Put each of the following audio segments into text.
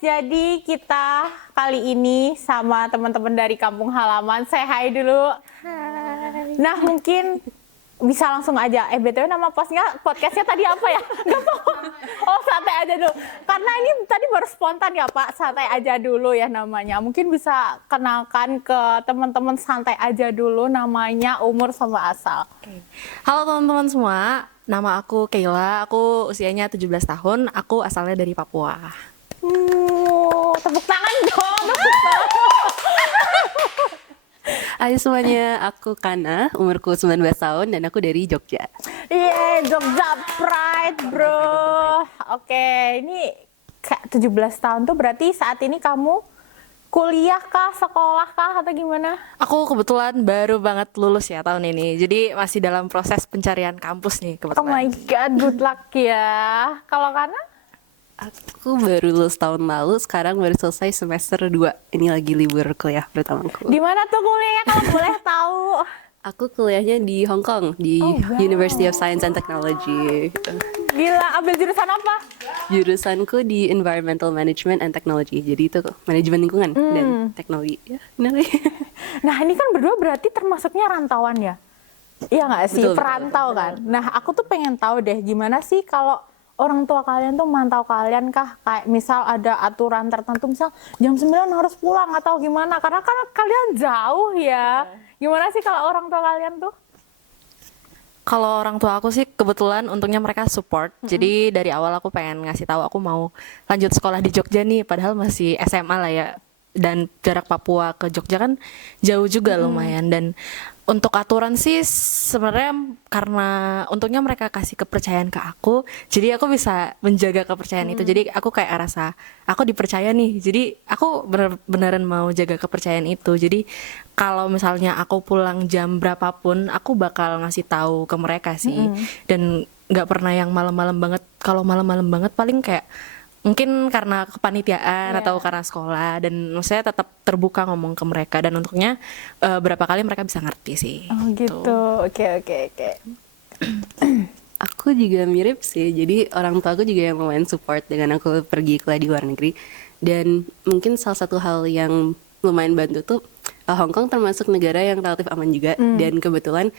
jadi kita kali ini sama teman-teman dari kampung halaman. Say hi dulu. Hai. Nah, mungkin bisa langsung aja. BTW nama podcastnya tadi apa ya? Nggak tahu. Oh, santai aja dulu. Karena ini tadi baru spontan ya Pak, santai aja dulu ya namanya. Mungkin bisa kenalkan ke teman-teman santai aja dulu namanya, umur sama asal. Oke. Halo teman-teman semua, nama aku Kayla, aku usianya 17 tahun, aku asalnya dari Papua. Tepuk tangan dong, tepuk tangan. Hai semuanya, aku Kana, umurku 19 tahun dan aku dari Jogja. Jogja Pride bro. Oke, ini kayak 17 tahun tuh berarti saat ini kamu kuliah kah, sekolah kah, atau gimana? Aku kebetulan baru banget lulus ya tahun ini, jadi masih dalam proses pencarian kampus nih Oh kebetulan. my god, good luck ya. Kalau Kana? Aku baru lulus tahun lalu, sekarang baru selesai semester 2. Ini lagi libur kuliah pertamaku. Di mana tuh kuliah kalau boleh tahu? Aku kuliahnya di Hong Kong, di Oh, wow. University of Science and Technology. Gila, ambil jurusan apa? Jurusanku di Environmental Management and Technology, jadi itu manajemen lingkungan dan teknologi. Ya, benar. Nah, ini kan berdua berarti termasuknya rantauan ya? Iya nggak sih? Betul, Perantau kan? Nah, aku tuh pengen tahu deh gimana sih kalau orang tua kalian tuh mantau kalian kah? Kayak misal ada aturan tertentu, misal jam 9 harus pulang atau gimana? Karena kan kalian jauh ya. Gimana sih kalau orang tua kalian tuh? Kalau orang tua aku sih kebetulan untungnya mereka support. Jadi dari awal aku pengen ngasih tahu aku mau lanjut sekolah di Jogja nih, padahal masih SMA lah ya. Dan jarak Papua ke Jogja kan jauh juga lumayan. Dan untuk aturan sih sebenarnya karena untungnya mereka kasih kepercayaan ke aku, jadi aku bisa menjaga kepercayaan itu. Jadi aku kayak rasa aku dipercaya nih. Jadi aku beneran mau jaga kepercayaan itu. Jadi kalau misalnya aku pulang jam berapapun, aku bakal ngasih tahu ke mereka sih. Dan nggak pernah yang malam-malam banget. Kalau malam-malam banget paling kayak mungkin karena kepanitiaan atau karena sekolah, dan saya tetap terbuka ngomong ke mereka, dan untungnya berapa kali mereka bisa ngerti sih. Oh gitu. Oke. Aku juga mirip sih, jadi orang tua aku juga yang lumayan support dengan aku pergi kuliah di luar negeri. Dan mungkin salah satu hal yang lumayan bantu tuh, Hong Kong termasuk negara yang relatif aman juga. Dan kebetulan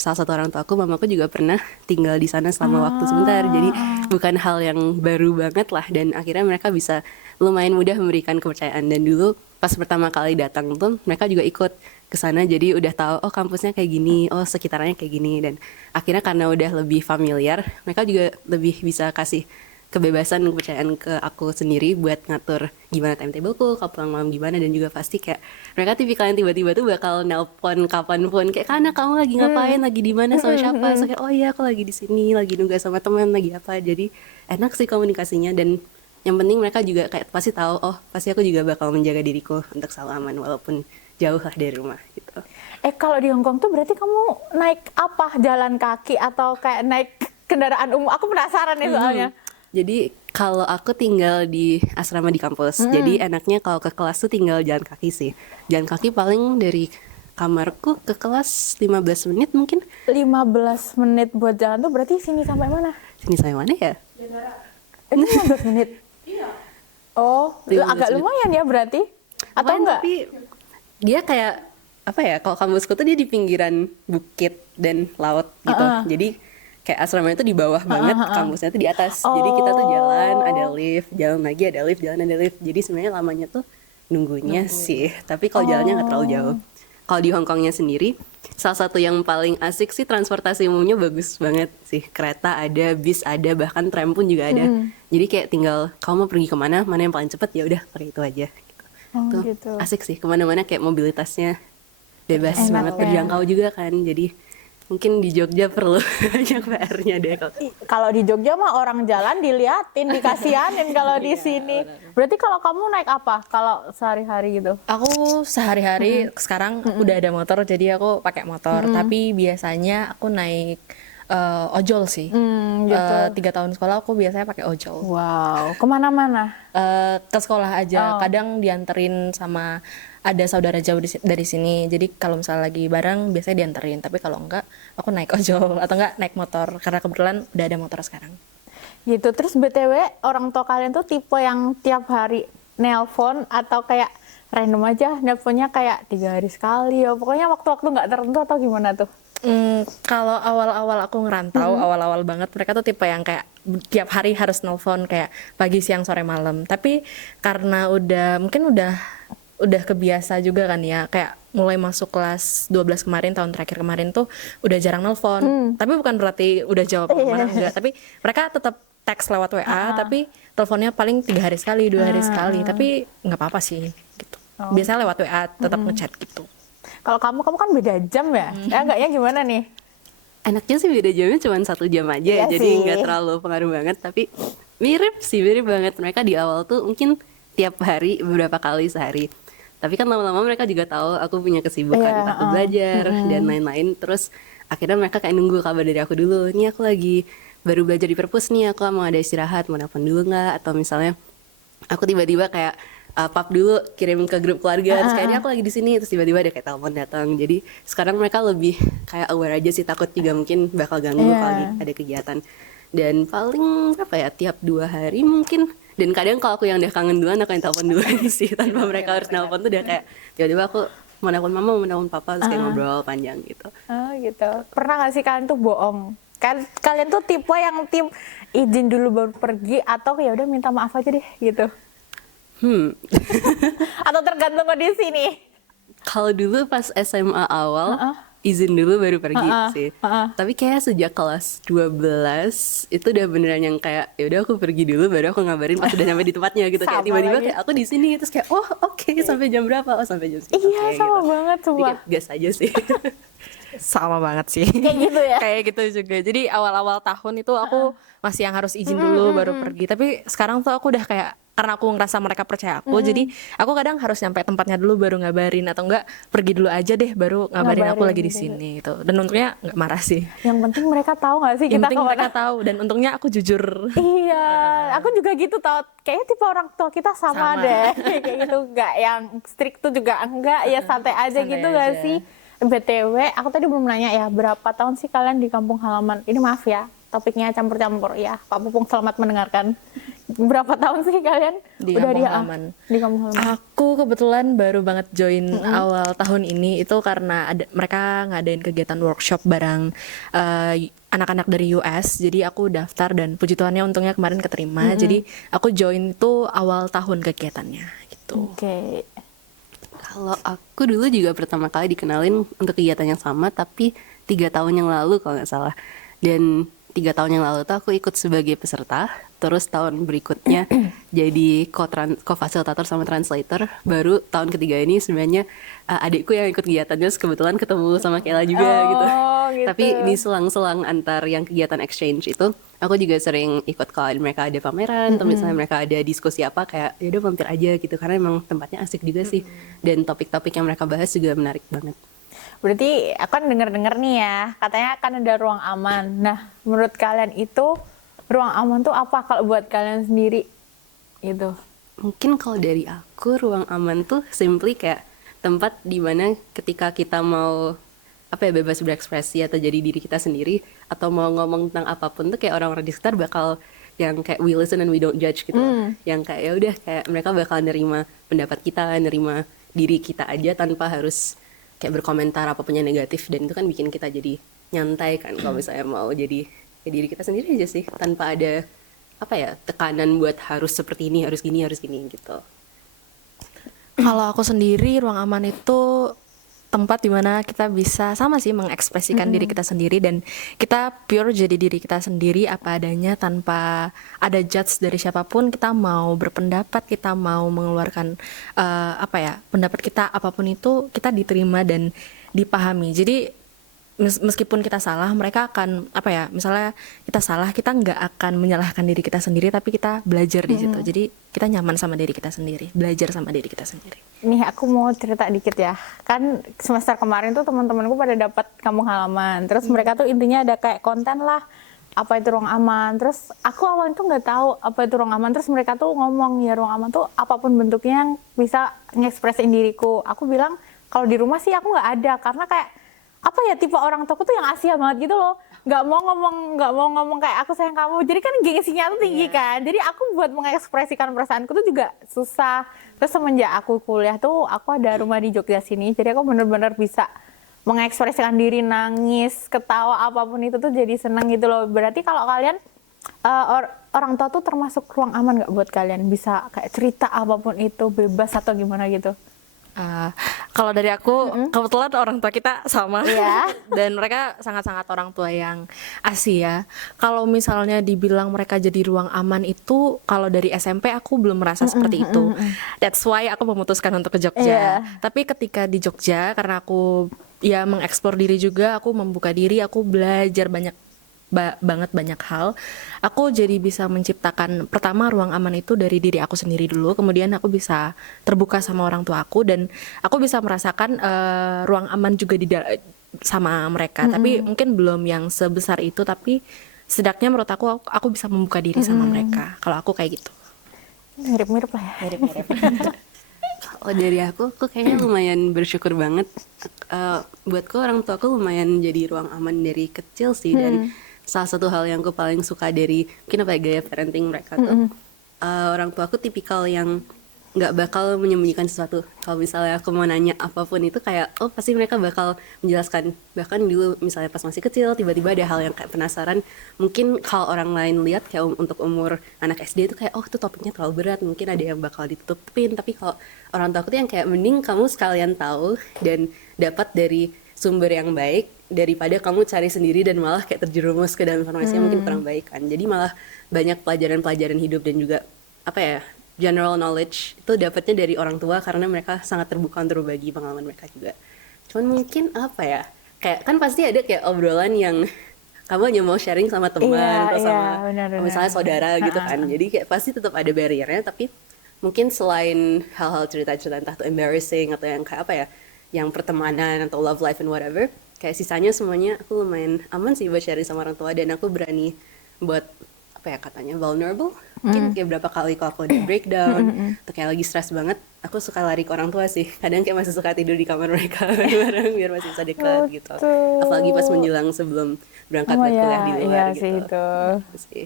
salah satu orang tua aku, mamaku juga pernah tinggal di sana selama waktu sebentar. Jadi bukan hal yang baru banget lah, dan akhirnya mereka bisa lumayan mudah memberikan kepercayaan. Dan dulu pas pertama kali datang tuh mereka juga ikut ke sana, jadi udah tahu oh kampusnya kayak gini, oh sekitarnya kayak gini. Dan akhirnya karena udah lebih familiar, mereka juga lebih bisa kasih kebebasan kepercayaan ke aku sendiri buat ngatur gimana timetableku, kalau pulang malam gimana. Dan juga pasti kayak mereka tipikal yang tiba-tiba tuh bakal nelpon kapanpun kayak, Kana kamu lagi ngapain, lagi di mana, sama siapa. So kayak oh iya aku lagi di sini, lagi nunggu sama teman, lagi apa. Jadi enak sih komunikasinya. Dan yang penting mereka juga kayak pasti tahu oh pasti aku juga bakal menjaga diriku untuk selalu aman walaupun jauh lah dari rumah gitu. Kalau di Hong Kong tuh berarti kamu naik apa? Jalan kaki atau kayak naik kendaraan umum? Aku penasaran nih soalnya. Jadi kalau aku tinggal di asrama di kampus, jadi enaknya kalau ke kelas tuh tinggal jalan kaki sih. Jalan kaki paling dari kamarku ke kelas 15 menit mungkin. 15 menit buat jalan tuh berarti sini sampai mana? Sini sampai mana ya? Ini 15 menit? Iya. Oh, 15 agak menit. lumayan ya berarti? Atau Lumayan, enggak? tapi dia kayak apa ya, kalau kampusku tuh dia di pinggiran bukit dan laut gitu. Jadi kayak asrama itu di bawah banget, kampusnya tuh di atas. Jadi kita tuh jalan, ada lift, jalan lagi ada lift, jalan ada lift. Jadi sebenarnya lamanya tuh nunggunya sih. Tapi kalau jalannya nggak terlalu jauh. Kalau di Hong Kongnya sendiri, salah satu yang paling asik sih transportasi umumnya bagus banget sih. Kereta ada, bis ada, bahkan tram pun juga ada. Jadi kayak tinggal kamu mau pergi kemana, mana yang paling cepet ya udah pakai itu aja. Tuh gitu. asik sih, kemana-mana kayak mobilitasnya bebas Enak banget, ya. terjangkau juga kan. Jadi mungkin di Jogja perlu banyak PR-nya deh kalau. Kalau di Jogja mah orang jalan diliatin, dikasihanin kalau di sini. Berarti kalau kamu naik apa? Kalau sehari-hari gitu? Aku sehari-hari sekarang udah ada motor, jadi aku pakai motor. Tapi biasanya aku naik ojol sih. Gitu. 3 tahun sekolah aku biasanya pakai ojol. Wow, kemana-mana? Ke sekolah aja. Kadang dianterin sama ada saudara jauh dari sini. Jadi kalau misalnya lagi bareng biasanya dianterin. Tapi kalau enggak, aku naik ojol atau enggak naik motor. Karena kebetulan udah ada motor sekarang. Gitu. Terus BTW orang tua kalian tuh tipe yang tiap hari nelpon atau kayak random aja nelponnya kayak 3 hari sekali ya? Pokoknya waktu-waktu nggak tertentu atau gimana tuh? Kalau awal-awal aku ngerantau, awal-awal banget mereka tuh tipe yang kayak tiap hari harus nelpon kayak pagi, siang, sore, malam. Tapi karena mungkin udah kebiasa juga kan ya, kayak mulai masuk kelas 12 kemarin, tahun terakhir kemarin tuh udah jarang nelpon. Tapi bukan berarti udah jawab kemana, enggak. Tapi mereka tetap teks lewat WA, tapi teleponnya paling 3 hari sekali, 2 hari sekali. Tapi nggak apa-apa sih gitu. Biasanya lewat WA tetap ngechat gitu. Kalau kamu kan beda jam ya? Ya enggaknya gimana nih? Enaknya sih beda jamnya cuma 1 jam aja Iya ya, jadi sih. nggak terlalu pengaruh banget. Tapi mirip banget. Mereka di awal tuh mungkin tiap hari beberapa kali sehari. Tapi kan lama-lama mereka juga tahu aku punya kesibukan, Iya, aku belajar dan lain-lain. Terus akhirnya mereka kayak nunggu kabar dari aku dulu. Nih aku lagi baru belajar di perpus nih, aku mau ada istirahat, mau nelfon dulu nggak? Atau misalnya aku tiba-tiba kayak pap dulu kirim ke grup keluarga, terus kayaknya aku lagi di sini, terus tiba-tiba ada kayak telepon datang. Jadi sekarang mereka lebih kayak aware aja sih, takut juga mungkin bakal ganggu kalau ada kegiatan. Dan paling berapa ya, tiap 2 hari mungkin. Dan kadang kalau aku yang udah kangen duluan, aku yang telepon duluan sih, tanpa mereka harus nelpon tuh udah kayak tiba-tiba aku mau nelpon mama, mau nelpon papa, terus kayak ngobrol panjang gitu. Oh gitu. Pernah nggak sih kalian tuh bohong? Kalian tuh tipe yang tim izin dulu baru pergi atau ya udah minta maaf aja deh gitu? Atau tergantung kondisi nih? Kalau dulu pas SMA awal, izin dulu baru pergi sih. Tapi kayak sejak kelas 12 itu udah beneran yang kayak ya udah aku pergi dulu baru aku ngabarin pas udah nyampe di tempatnya gitu. Kayak Sama tiba-tiba lagi. kayak aku di sini, terus kayak oh oke, sampai jam berapa? Oh sampai jam sekian. Iya, Oke, sama gitu. banget, Jadi sumpah. kayak gas aja sih. Sama banget sih. Kayak gitu ya? Kayak gitu juga. Jadi awal-awal tahun itu aku masih yang harus izin dulu baru pergi. Tapi sekarang tuh aku udah kayak, karena aku ngerasa mereka percaya aku, jadi aku kadang harus nyampe tempatnya dulu baru ngabarin, atau enggak pergi dulu aja deh baru ngabarin aku lagi di sini gitu. Dan untungnya nggak marah sih. Yang penting mereka tahu nggak sih Yang kita penting kemana? mereka tahu, dan untungnya aku jujur. Iya, aku juga gitu tau. Kayaknya tipe orang tua kita sama Sama. deh. Kayak gitu, nggak yang strict tuh juga enggak, ya santai aja Santai gitu nggak aja. sih? BTW, aku tadi belum nanya ya, berapa tahun sih kalian di kampung halaman? Ini maaf ya, topiknya campur-campur ya. Pak Pupung selamat mendengarkan. Berapa tahun sih kalian Di udah kampung halaman? Di kampung halaman. Aku kebetulan baru banget join awal tahun ini itu karena mereka ngadain kegiatan workshop bareng anak-anak dari US. Jadi aku daftar dan puji Tuhannya untungnya kemarin keterima. Jadi aku join tuh awal tahun kegiatannya gitu. Oke. Kalau aku dulu juga pertama kali dikenalin untuk kegiatan yang sama, tapi 3 tahun yang lalu kalau nggak salah. Dan 3 tahun yang lalu tuh aku ikut sebagai peserta, terus tahun berikutnya jadi co-fasilitator sama translator. Baru tahun ketiga ini sebenarnya adikku yang ikut kegiatannya, terus kebetulan ketemu sama Kayla juga gitu. gitu. Tapi di selang-selang antar yang kegiatan exchange itu, aku juga sering ikut kalau mereka ada pameran, atau misalnya mereka ada diskusi apa, kayak ya udah mampir aja gitu, karena emang tempatnya asik juga sih. Dan topik-topik yang mereka bahas juga menarik banget. Berarti aku kan denger-denger nih ya, katanya kan ada ruang aman. Nah, menurut kalian itu ruang aman tuh apa kalau buat kalian sendiri? Gitu. Mungkin kalau dari aku, ruang aman tuh simply kayak tempat dimana ketika kita mau bebas berekspresi atau jadi diri kita sendiri, atau mau ngomong tentang apapun tuh kayak orang-orang di sekitar bakal yang kayak we listen and we don't judge gitu loh. Yang kayak ya udah kayak mereka bakal nerima pendapat kita, nerima diri kita aja tanpa harus kayak berkomentar apapun yang negatif. Dan itu kan bikin kita jadi nyantai kan kalau misalnya mau jadi ya diri kita sendiri aja sih, tanpa ada tekanan buat harus seperti ini, harus gini gitu. Kalau aku sendiri, ruang aman itu tempat dimana kita bisa sama sih mengekspresikan diri kita sendiri, dan kita pure jadi diri kita sendiri apa adanya tanpa ada judge dari siapapun. Kita mau berpendapat, kita mau mengeluarkan pendapat kita apapun itu, kita diterima dan dipahami. Jadi meskipun kita salah, mereka akan misalnya kita salah, kita nggak akan menyalahkan diri kita sendiri, tapi kita belajar di situ. Jadi kita nyaman sama diri kita sendiri, belajar sama diri kita sendiri. Nih aku mau cerita dikit ya. Kan semester kemarin tuh teman-temanku pada dapat kampung halaman. Terus mereka tuh intinya ada kayak konten lah, apa itu ruang aman. Terus aku awalnya tuh nggak tahu apa itu ruang aman. Terus mereka tuh ngomong ya ruang aman tuh apapun bentuknya yang bisa ngekspresin diriku. Aku bilang kalau di rumah sih aku nggak ada, karena kayak tipe orang tuaku tuh yang Asia banget gitu loh. nggak mau ngomong kayak aku sayang kamu. Jadi kan gengsinya tuh tinggi kan. Jadi aku buat mengekspresikan perasaanku tuh juga susah. Terus semenjak aku kuliah tuh aku ada rumah di Jogja sini. Jadi aku bener-bener bisa mengekspresikan diri, nangis, ketawa apapun itu tuh jadi seneng gitu loh. Berarti kalau kalian orang tua tuh termasuk ruang aman nggak buat kalian? Bisa kayak cerita apapun itu bebas atau gimana gitu? Kalau dari aku, kebetulan orang tua kita sama. Iya. Dan mereka sangat-sangat orang tua yang asih ya. Kalau misalnya dibilang mereka jadi ruang aman itu, kalau dari SMP aku belum merasa seperti itu. That's why aku memutuskan untuk ke Jogja. Iya. Tapi ketika di Jogja, karena aku ya mengeksplor diri juga, aku membuka diri, aku belajar banget banyak hal. Aku jadi bisa menciptakan pertama ruang aman itu dari diri aku sendiri dulu, kemudian aku bisa terbuka sama orang tua aku dan aku bisa merasakan ruang aman juga sama mereka. Tapi mungkin belum yang sebesar itu, tapi setidaknya menurut aku bisa membuka diri sama mereka. Kalau aku kayak gitu. Mirip-mirip lah ya. Mirip-mirip. Kalau dari aku kayaknya lumayan bersyukur banget. Buatku orang tua aku lumayan jadi ruang aman dari kecil sih. Dan salah satu hal yang aku paling suka dari mungkin apa ya, gaya parenting mereka tuh, orang tua aku tipikal yang nggak bakal menyembunyikan sesuatu. Kalau misalnya aku mau nanya apapun itu kayak pasti mereka bakal menjelaskan. Bahkan dulu misalnya pas masih kecil tiba-tiba ada hal yang kayak penasaran, mungkin kalau orang lain lihat kayak untuk umur anak SD itu kayak itu topiknya terlalu berat, mungkin ada yang bakal ditutupin. Tapi kalau orang tua aku tuh yang kayak mending kamu sekalian tahu dan dapat dari sumber yang baik daripada kamu cari sendiri dan malah kayak terjerumus ke dalam informasi yang mungkin kurang baik kan. Jadi malah banyak pelajaran-pelajaran hidup dan juga apa ya, general knowledge itu dapatnya dari orang tua karena mereka sangat terbuka untuk berbagi pengalaman mereka juga. Cuman mungkin apa ya, kayak kan pasti ada kayak obrolan yang kamu hanya mau sharing sama teman atau sama benar. misalnya saudara gitu kan. Jadi kayak pasti tetap ada barriernya, tapi mungkin selain hal-hal cerita-cerita entah itu embarrassing atau yang kayak apa ya, yang pertemanan atau love life and whatever, kayak sisanya semuanya aku lumayan aman sih buat sharing sama orang tua. Dan aku berani buat apa ya katanya vulnerable. Mungkin kayak berapa kali kalau aku udah breakdown atau kayak lagi stres banget, aku suka lari ke orang tua sih. Kadang kayak masih suka tidur di kamar mereka bareng biar masih bisa dekat gitu. Apalagi pas menjelang sebelum berangkat buat kuliah di luar gitu. Sih itu. Gitu sih.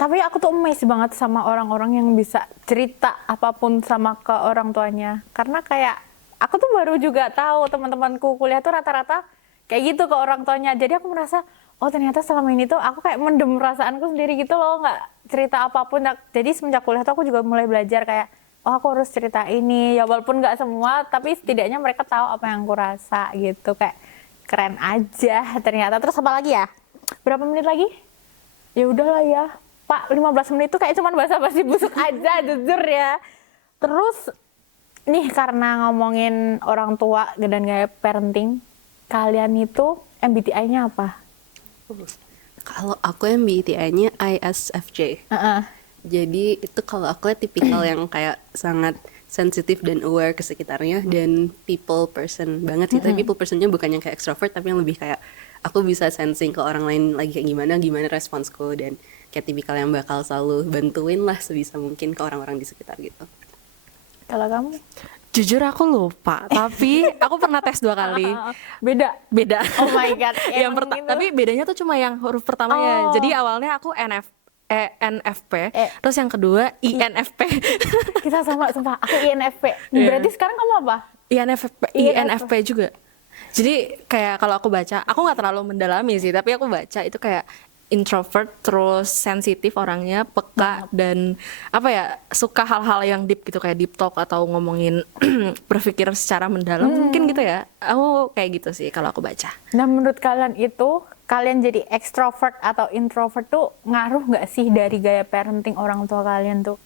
Tapi aku tuh amazed banget sama orang-orang yang bisa cerita apapun sama ke orang tuanya. Karena kayak aku tuh baru juga tahu teman-temanku kuliah tuh rata-rata kayak gitu ke orang tuanya. Jadi aku merasa ternyata selama ini tuh aku kayak mendem perasaanku sendiri gitu loh, nggak cerita apapun. Jadi semenjak kuliah tuh aku juga mulai belajar kayak aku harus cerita ini ya, walaupun nggak semua tapi setidaknya mereka tahu apa yang aku rasa gitu. Kayak keren aja ternyata. Terus apa lagi ya, berapa menit lagi? Ya udahlah ya Pak, 15 menit tuh kayak cuman basa-basi busuk aja jujur ya. Terus nih karena ngomongin orang tua dan gaya parenting, kalian itu MBTI-nya apa? Kalau aku MBTI-nya ISFJ. Jadi itu kalau aku tipikal yang kayak sangat sensitif dan aware ke sekitarnya dan people person banget sih. Tapi people personnya bukan yang kayak extrovert, tapi yang lebih kayak aku bisa sensing ke orang lain lagi kayak gimana responsku, dan kayak tipikal yang bakal selalu bantuin lah sebisa mungkin ke orang-orang di sekitar gitu. Kalau kamu? Jujur aku lupa, tapi aku pernah tes 2 kali. Beda. Oh my god. Tapi bedanya tuh cuma yang huruf pertamanya. Jadi awalnya aku NFP, terus yang kedua INFP. Kita sama, sumpah. Aku INFP. Berarti sekarang kamu apa? INFP juga. Jadi kayak kalau aku baca, aku nggak terlalu mendalami sih, tapi aku baca itu kayak introvert, terus sensitif orangnya, peka, dan apa ya, suka hal-hal yang deep gitu, kayak deep talk atau ngomongin berpikir secara mendalam, mungkin gitu ya. Aku kayak gitu sih kalau aku baca. Nah menurut kalian itu, kalian jadi extrovert atau introvert tuh ngaruh nggak sih dari gaya parenting orang tua kalian tuh?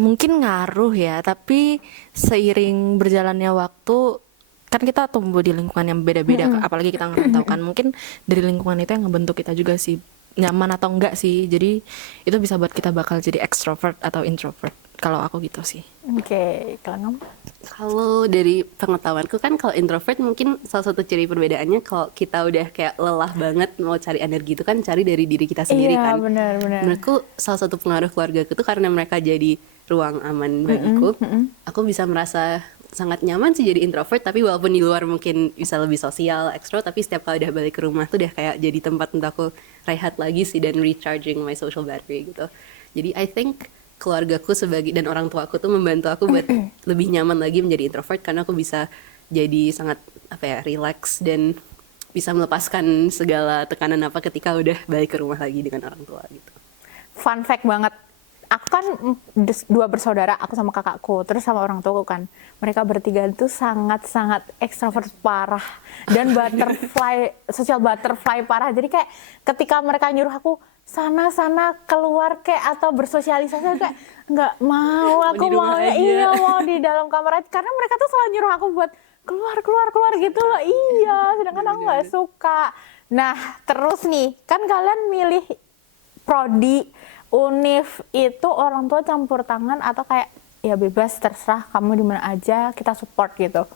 Mungkin ngaruh ya, tapi seiring berjalannya waktu kan kita tumbuh di lingkungan yang beda-beda, apalagi kita nggak tahu kan, mungkin dari lingkungan itu yang ngebentuk kita juga sih, nyaman atau enggak sih. Jadi itu bisa buat kita bakal jadi extrovert atau introvert. Kalau aku gitu sih. Oke, kalau kamu? Kalau dari pengetahuanku kan kalau introvert mungkin salah satu ciri perbedaannya kalau kita udah kayak lelah banget mau cari energi itu kan cari dari diri kita sendiri kan. Iya benar. Menurutku salah satu pengaruh keluarga itu karena mereka jadi ruang aman bagiku. Aku bisa merasa sangat nyaman sih jadi introvert, tapi walaupun di luar mungkin bisa lebih sosial, ekstro, tapi setiap kali udah balik ke rumah tuh udah kayak jadi tempat untuk aku rehat lagi sih dan recharging my social battery gitu. Jadi I think keluargaku sebagai dan orang tua aku tuh membantu aku buat lebih nyaman lagi menjadi introvert, karena aku bisa jadi sangat relax dan bisa melepaskan segala tekanan apa ketika udah balik ke rumah lagi dengan orang tua gitu. Fun fact banget, aku kan dua bersaudara, aku sama kakakku, terus sama orang tuaku kan. Mereka bertiga itu sangat-sangat ekstrovert parah dan social butterfly parah. Jadi kayak ketika mereka nyuruh aku sana keluar kayak atau bersosialisasi kayak nggak mau, aku mau di dalam kamar aja, karena mereka tuh selalu nyuruh aku buat keluar gitu loh. Iya, sedangkan aku nggak suka. Nah, terus nih, kan kalian milih prodi Univ itu orang tua campur tangan atau kayak ya bebas terserah kamu di mana aja, kita support gitu?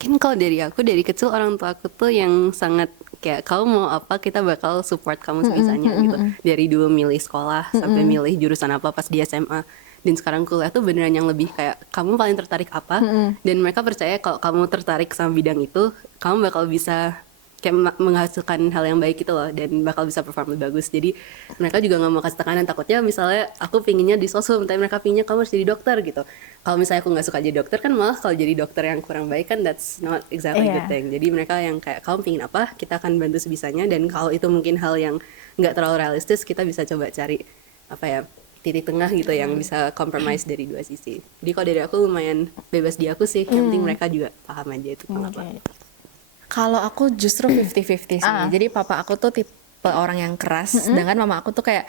Mungkin kalau dari aku, dari kecil orang tua aku tuh yang sangat kayak kamu mau apa kita bakal support kamu sebisanya gitu. Dari dulu milih sekolah sampai milih jurusan apa pas di SMA. Dan sekarang kuliah tuh beneran yang lebih kayak kamu paling tertarik apa, dan mereka percaya kalau kamu tertarik sama bidang itu, kamu bakal bisa kayak menghasilkan hal yang baik gitu loh, dan bakal bisa perform lebih bagus. Jadi mereka juga nggak mau kasih tekanan, takutnya misalnya aku pinginnya di sosum tapi mereka pinginnya kamu harus jadi dokter gitu. Kalau misalnya aku nggak suka jadi dokter, kan malah kalau jadi dokter yang kurang baik kan that's not exactly good thing. Jadi mereka yang kayak kamu pingin apa, kita akan bantu sebisanya, dan kalau itu mungkin hal yang nggak terlalu realistis, kita bisa coba cari titik tengah gitu yang bisa compromise dari dua sisi. Jadi kalau dari aku lumayan bebas di aku sih, yang penting mereka juga paham aja itu kenapa. Kalau aku justru 50-50 sih. Jadi papa aku tuh tipe orang yang keras, sedangkan mama aku tuh kayak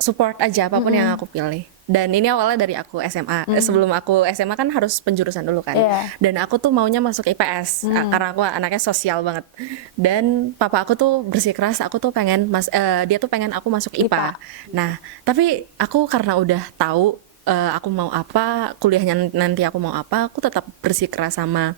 support aja apapun yang aku pilih. Dan ini awalnya dari aku SMA. Sebelum aku SMA kan harus penjurusan dulu kan. Dan aku tuh maunya masuk IPS karena aku anaknya sosial banget. Dan papa aku tuh bersikeras, aku tuh pengen dia tuh pengen aku masuk IPA. Nah, tapi aku karena udah tahu aku mau apa, kuliahnya nanti aku mau apa, aku tetap bersikeras sama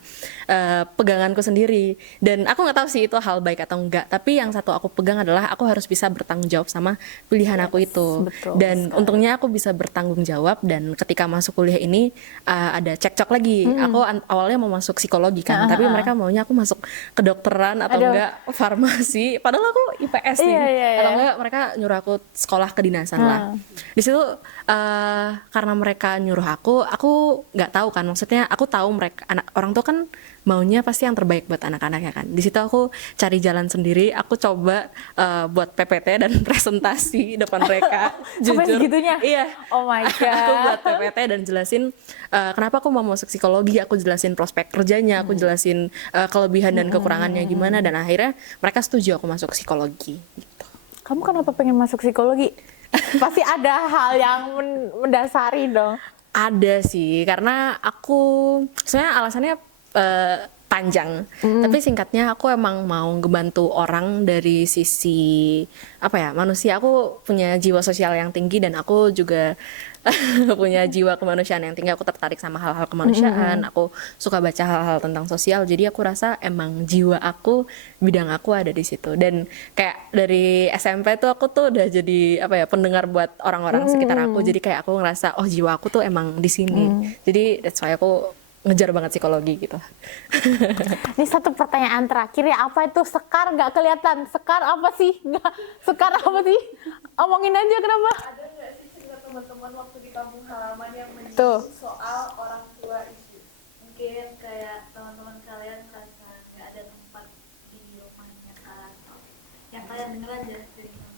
peganganku sendiri. Dan aku nggak tahu sih itu hal baik atau enggak, tapi yang satu aku pegang adalah aku harus bisa bertanggung jawab sama pilihan aku itu. Dan untungnya aku bisa bertanggung jawab, dan ketika masuk kuliah ini ada cekcok lagi. Aku awalnya mau masuk psikologi kan, tapi mereka maunya aku masuk kedokteran atau enggak farmasi, padahal aku IPS nih. Atau enggak mereka nyuruh aku sekolah kedinasan lah. Di situ karena mereka nyuruh aku nggak tahu kan, maksudnya aku tahu mereka orang tua kan maunya pasti yang terbaik buat anak-anaknya kan. Di situ aku cari jalan sendiri, aku coba buat PPT dan presentasi depan mereka. Sampai jujur, segitunya? Iya. Oh my god. Aku buat PPT dan jelasin kenapa aku mau masuk psikologi, aku jelasin prospek kerjanya, aku jelasin kelebihan dan kekurangannya gimana, dan akhirnya mereka setuju aku masuk psikologi. Gitu. Kamu kenapa pengen masuk psikologi? Pasti ada hal yang mendasari dong. Ada sih, karena aku sebenarnya alasannya panjang, tapi singkatnya aku emang mau ngebantu orang dari sisi manusia. Aku punya jiwa sosial yang tinggi, dan aku juga punya jiwa kemanusiaan yang tinggi. Aku tertarik sama hal-hal kemanusiaan, aku suka baca hal-hal tentang sosial, jadi aku rasa emang jiwa aku, bidang aku ada di situ. Dan kayak dari SMP tuh aku tuh udah jadi pendengar buat orang-orang sekitar aku, jadi kayak aku ngerasa jiwa aku tuh emang di sini. Jadi that's why aku ngejar banget psikologi gitu. Ini satu pertanyaan terakhir ya, apa itu sekar? Nggak kelihatan. Sekar apa sih? Sekar apa sih? Omongin aja kenapa? Ada nggak sih cerita teman-teman waktu di kampung halaman yang Tuh. menyinggung soal orang tua isu? Mungkin kayak teman-teman kalian merasa nggak ada tempat di rumahnya atau yang kalian dengar aja dari teman-teman.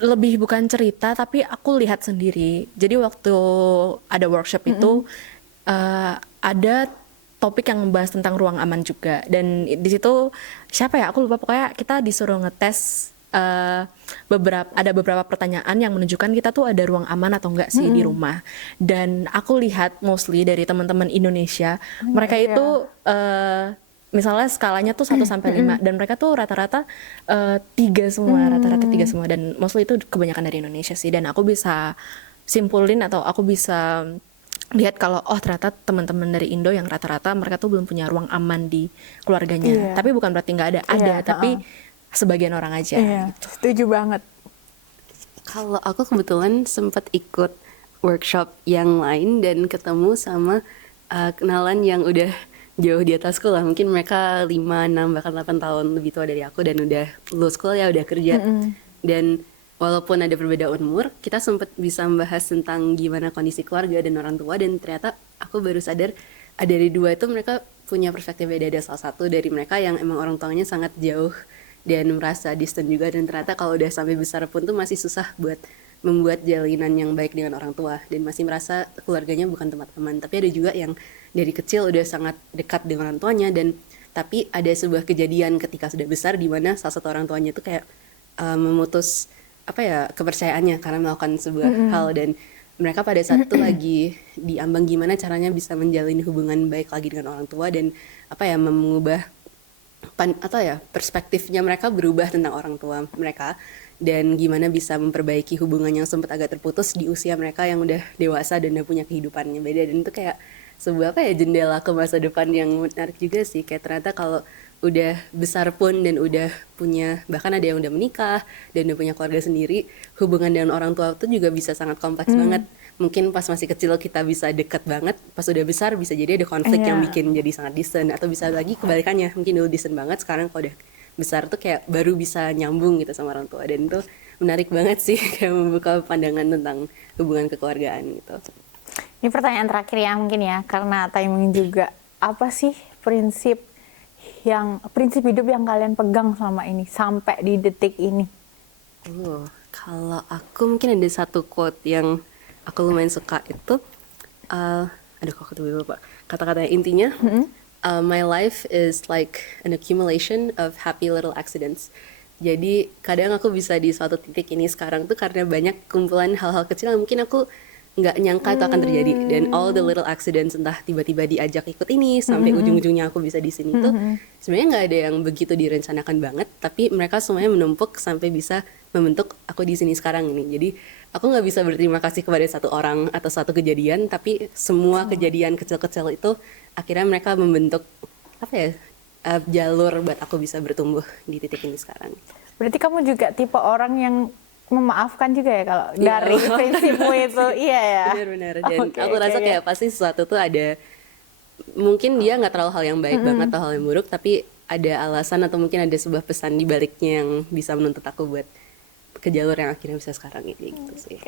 Lebih bukan cerita, tapi aku lihat sendiri. Jadi waktu ada workshop itu ada topik yang membahas tentang ruang aman juga, dan di situ aku lupa, pokoknya kita disuruh ngetes ada beberapa pertanyaan yang menunjukkan kita tuh ada ruang aman atau enggak sih di rumah. Dan aku lihat mostly dari teman-teman Indonesia, mereka itu misalnya skalanya tuh 1 sampai 5, dan mereka tuh rata-rata 3 semua, rata-rata 3 semua, dan mostly itu kebanyakan dari Indonesia sih. Dan aku bisa simpulin atau aku bisa lihat kalau ternyata teman-teman dari Indo yang rata-rata mereka tuh belum punya ruang aman di keluarganya. Tapi bukan berarti nggak ada, tapi sebagian orang aja. Iya, Gitu. setuju banget. Kalau aku kebetulan sempat ikut workshop yang lain dan ketemu sama kenalan yang udah jauh di atasku lah. Mungkin mereka 5, 6, bahkan 8 tahun lebih tua dari aku dan udah lulus kuliah, udah kerja. Dan walaupun ada perbedaan umur, kita sempat bisa membahas tentang gimana kondisi keluarga dan orang tua, dan ternyata aku baru sadar dari dua itu mereka punya perspektif beda. Ada salah satu dari mereka yang emang orang tuanya sangat jauh dan merasa distant juga, dan ternyata kalau udah sampai besar pun tuh masih susah buat membuat jalinan yang baik dengan orang tua dan masih merasa keluarganya bukan tempat aman. Tapi ada juga yang dari kecil udah sangat dekat dengan orang tuanya, dan tapi ada sebuah kejadian ketika sudah besar di mana salah satu orang tuanya tuh kayak memutus kepercayaannya karena melakukan sebuah hal, dan mereka pada saat itu lagi diambang gimana caranya bisa menjalin hubungan baik lagi dengan orang tua, dan mengubah perspektifnya mereka berubah tentang orang tua mereka, dan gimana bisa memperbaiki hubungan yang sempat agak terputus di usia mereka yang udah dewasa dan udah punya kehidupannya beda. Dan itu kayak sebuah jendela ke masa depan yang menarik juga sih, kayak ternyata kalau udah besar pun dan udah punya, bahkan ada yang udah menikah dan udah punya keluarga sendiri, hubungan dengan orang tua itu juga bisa sangat kompleks banget. Mungkin pas masih kecil kita bisa deket banget, pas udah besar bisa jadi ada konflik yang bikin jadi sangat distant, atau bisa lagi kebalikannya, mungkin dulu distant banget, sekarang kalau udah besar tuh kayak baru bisa nyambung gitu sama orang tua. Dan itu menarik banget sih, kayak membuka pandangan tentang hubungan kekeluargaan gitu. Ini pertanyaan terakhir ya mungkin ya, karena timing juga. Apa sih prinsip hidup yang kalian pegang selama ini sampai di detik ini? Kalau aku mungkin ada satu quote yang aku lumayan suka itu, aduh kok aku lupa kata-katanya, intinya my life is like an accumulation of happy little accidents. Jadi kadang aku bisa di suatu titik ini sekarang tuh karena banyak kumpulan hal-hal kecil yang mungkin aku nggak nyangka itu akan terjadi, dan all the little accidents, entah tiba-tiba diajak ikut ini sampai ujung-ujungnya aku bisa di sini tuh sebenarnya nggak ada yang begitu direncanakan banget, tapi mereka semuanya menumpuk sampai bisa membentuk aku di sini sekarang ini. Jadi aku nggak bisa berterima kasih kepada satu orang atau satu kejadian, tapi semua kejadian kecil-kecil itu akhirnya mereka membentuk jalur buat aku bisa bertumbuh di titik ini sekarang. Berarti kamu juga tipe orang yang memaafkan juga ya kalau dari prinsipmu itu? Iya ya. Benar-benar. Dan aku rasa kayak pasti sesuatu tuh ada, mungkin dia nggak terlalu hal yang baik banget atau hal yang buruk, tapi ada alasan atau mungkin ada sebuah pesan di baliknya yang bisa menuntut aku buat ke jalur yang akhirnya bisa sekarang ini gitu sih.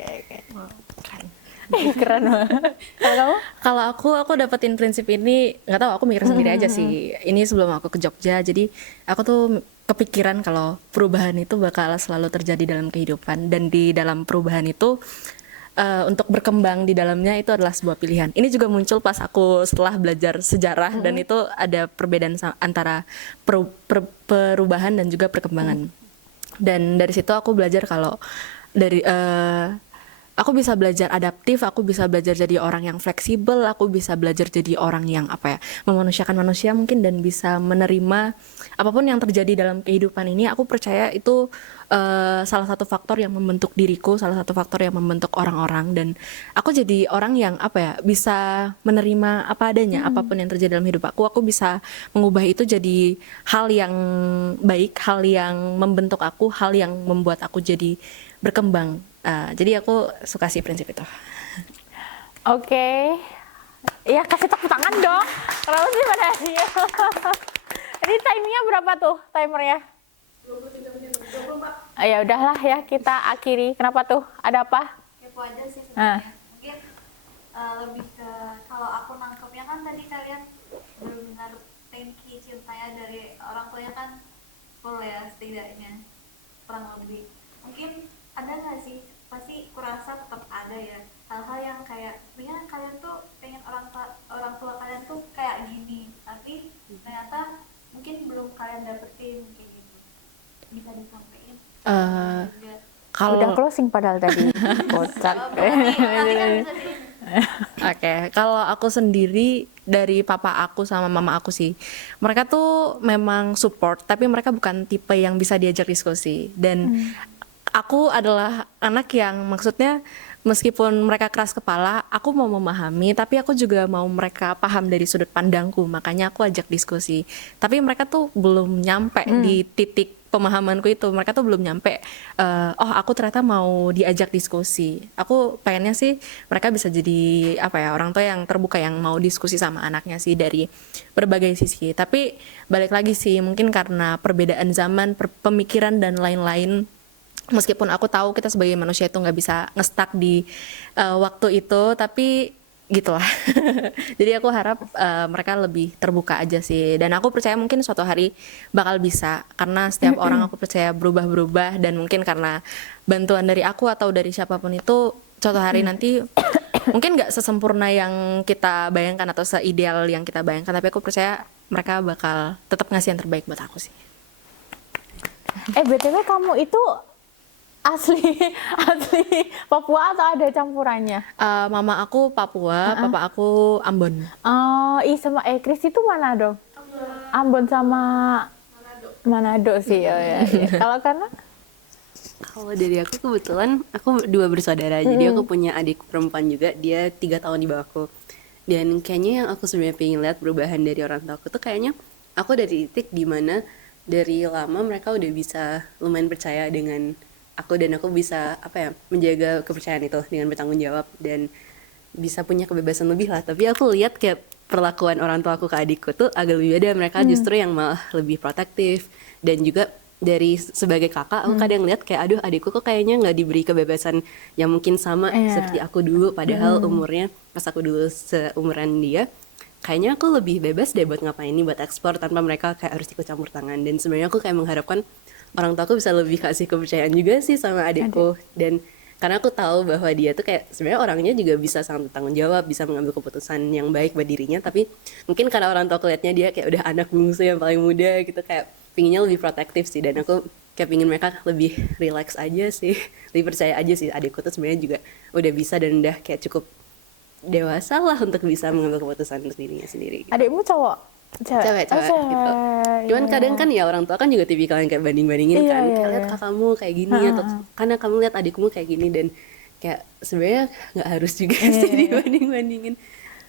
Keren banget. Kalau kamu? Kalau aku dapetin prinsip ini, nggak tahu, aku mikir sendiri aja sih. Ini sebelum aku ke Jogja, jadi aku tuh kepikiran kalau perubahan itu bakal selalu terjadi dalam kehidupan, dan di dalam perubahan itu untuk berkembang di dalamnya itu adalah sebuah pilihan. Ini juga muncul pas aku setelah belajar sejarah, dan itu ada perbedaan antara perubahan dan juga perkembangan. Dan dari situ aku belajar kalau aku bisa belajar adaptif, aku bisa belajar jadi orang yang fleksibel, aku bisa belajar jadi orang yang memanusiakan manusia mungkin, dan bisa menerima apapun yang terjadi dalam kehidupan ini. Aku percaya itu salah satu faktor yang membentuk diriku, salah satu faktor yang membentuk orang-orang, dan aku jadi orang yang bisa menerima apa adanya, apapun yang terjadi dalam hidup aku bisa mengubah itu jadi hal yang baik, hal yang membentuk aku, hal yang membuat aku jadi berkembang. Jadi aku suka sih prinsip itu. Oke. Ya kasih tepuk tangan dong. Kenapa sih pada dia? Ini timingnya berapa tuh timernya? 23 menit, 24. Ya udahlah ya, kita akhiri. Kenapa tuh? Ada apa? Kepo aja sih sebenarnya. Mungkin lebih ke, kalau aku nangkepnya kan tadi kalian benar-benar tangki cintanya dari orang tuanya kan full ya, setidaknya kurang lebih. Mungkin ada nggak sih, pasti kurasa tetap ada ya, hal-hal yang kayak sebenarnya kalian tuh pengen orang tua kalian tuh kayak gini, tapi ternyata mungkin belum kalian dapetin kayak gitu, bisa disampaikan? Kalau Udah closing padahal tadi. Kocak. Nanti kan bisa di Oke, kalau aku sendiri dari papa aku sama mama aku sih, mereka tuh memang support, tapi mereka bukan tipe yang bisa diajak diskusi. Dan aku adalah anak yang maksudnya meskipun mereka keras kepala, aku mau memahami, tapi aku juga mau mereka paham dari sudut pandangku, makanya aku ajak diskusi. Tapi mereka tuh belum nyampe di titik pemahamanku itu. Mereka tuh belum nyampe, oh aku ternyata mau diajak diskusi. Aku pengennya sih mereka bisa jadi apa ya, orang tua yang terbuka, yang mau diskusi sama anaknya sih dari berbagai sisi. Tapi balik lagi sih, mungkin karena perbedaan zaman, pemikiran dan lain-lain. Meskipun aku tahu kita sebagai manusia itu nggak bisa ngestak di waktu itu, tapi gitulah. Jadi aku harap mereka lebih terbuka aja sih, dan aku percaya mungkin suatu hari bakal bisa, karena setiap orang aku percaya berubah-berubah, dan mungkin karena bantuan dari aku atau dari siapapun itu suatu hari nanti mungkin nggak sesempurna yang kita bayangkan atau seideal yang kita bayangkan, tapi aku percaya mereka bakal tetap ngasih yang terbaik buat aku sih. BTW kamu itu asli Papua atau ada campurannya? Mama aku Papua, papa aku Ambon. Oh, sama Kris itu Manado. Ambon sama Manado sih. Oh, ya. Kalau karena Kalau dari aku kebetulan aku 2 bersaudara, jadi aku punya adik perempuan juga, dia 3 tahun di bawahku. Dan kayaknya yang aku sebenarnya pengen lihat perubahan dari orang tua aku tuh kayaknya aku dari titik dimana dari lama mereka udah bisa lumayan percaya dengan aku, dan aku bisa menjaga kepercayaan itu dengan bertanggung jawab dan bisa punya kebebasan lebih lah. Tapi aku lihat kayak perlakuan orang tua aku ke adikku tuh agak lebih beda. Mereka justru yang malah lebih protektif, dan juga dari sebagai kakak aku kadang lihat kayak aduh adikku kok kayaknya nggak diberi kebebasan yang mungkin sama seperti aku dulu, padahal umurnya pas aku dulu seumuran dia kayaknya aku lebih bebas deh buat ngapain ini, buat ekspor tanpa mereka kayak harus ikut campur tangan. Dan sebenarnya aku kayak mengharapkan orang tua aku bisa lebih kasih kepercayaan juga sih sama adikku. Dan karena aku tahu bahwa dia tuh kayak sebenarnya orangnya juga bisa sangat bertanggung jawab, bisa mengambil keputusan yang baik buat dirinya, tapi mungkin karena orang tua aku liatnya dia kayak udah anak bungsu yang paling muda gitu, kayak pinginnya lebih protektif sih. Dan aku kayak pingin mereka lebih relax aja sih, lebih percaya aja sih adikku tuh sebenarnya juga udah bisa dan udah kayak cukup dewasa lah untuk bisa mengambil keputusan untuk dirinya sendiri gitu. adikmu cowok? Cewek Oh, gitu. Cuman kadang kan ya orang tua kan juga tipikal yang kayak banding-bandingin kan. Kayak lihat kakakmu kayak gini atau karena kamu lihat adikmu kayak gini, dan kayak sebenarnya nggak harus juga sih dibanding-bandingin.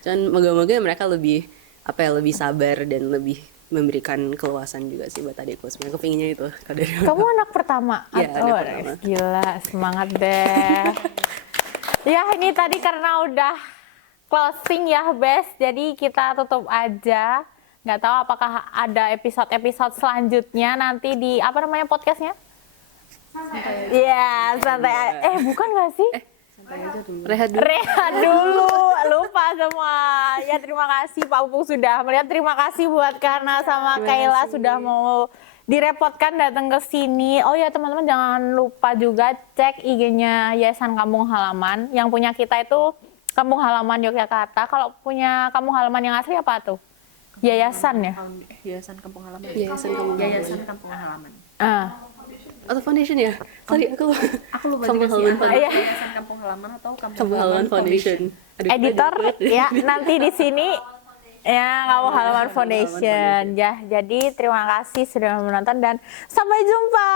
Cuman moga-moga mereka lebih lebih sabar dan lebih memberikan keluasan juga sih buat adikku. Sebenarnya aku pinginnya itu. Kamu anak pertama? Iya, atau anak pertama. Gila, semangat deh. Ya, ini tadi karena udah closing ya, Bes. Jadi kita tutup aja. Nggak tahu apakah ada episode-episode selanjutnya nanti di podcastnya? Iya, santai. Bukan nggak sih? Rehat dulu. Rehat dulu, lupa semua. Ya terima kasih Pak Upung sudah melihat. Terima kasih buat Karna sama Kayla sudah mau direpotkan datang ke sini. Oh ya teman-teman jangan lupa juga cek IG-nya Yayasan Kampung Halaman. Yang punya kita itu Kampung Halaman Yogyakarta. Kalau punya Kampung Halaman yang asli apa tuh? Yayasan ya? Yayasan Kampung Halaman. Yayasan Kampung Halaman. Yayasan Kampung Halaman. Atau foundation ya? Sorry, aku lupa Kampung juga sih. Halaman Foundation. Yayasan Kampung Halaman atau Kampung Halaman Foundation. Aduh, Editor ya nanti di sini ya Kampung Halaman Foundation. Ya, jadi terima kasih sudah menonton dan sampai jumpa.